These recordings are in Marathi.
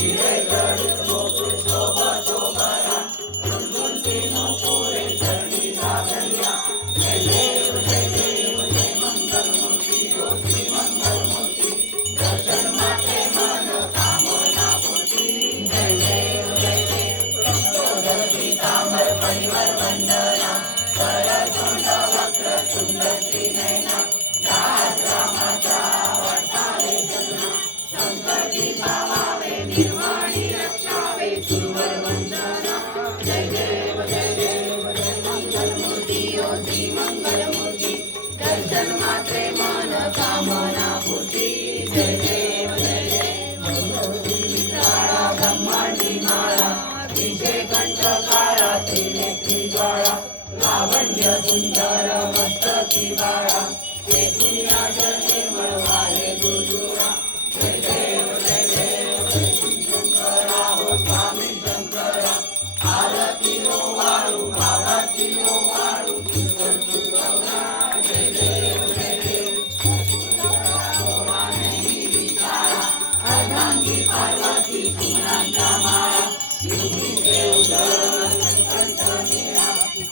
ीरे ज्योती मंगलमूर्ती दर्शन मात्रे मन कामना पूर्ती जय देव जय देवाळा ब्रह्मांडी माळा तिचे लावण्य सुंदर मस्तकी बाळा.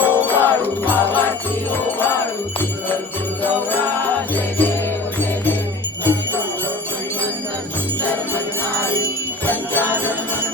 ओवाळू भावाची ओवाळू सुंदर दुर्गौरा जय देव जय देव सुंदर मनमारी पंचानन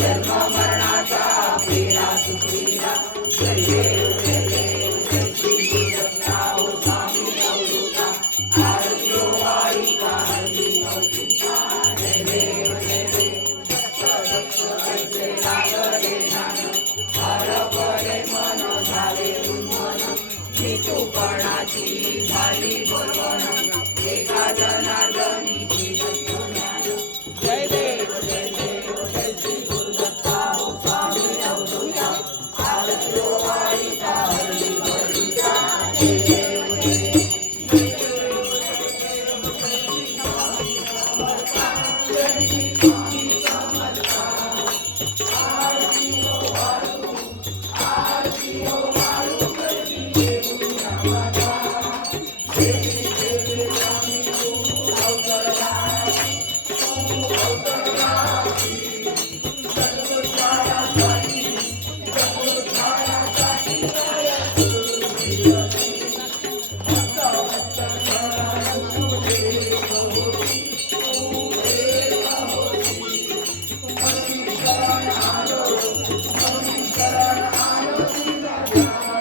Yerba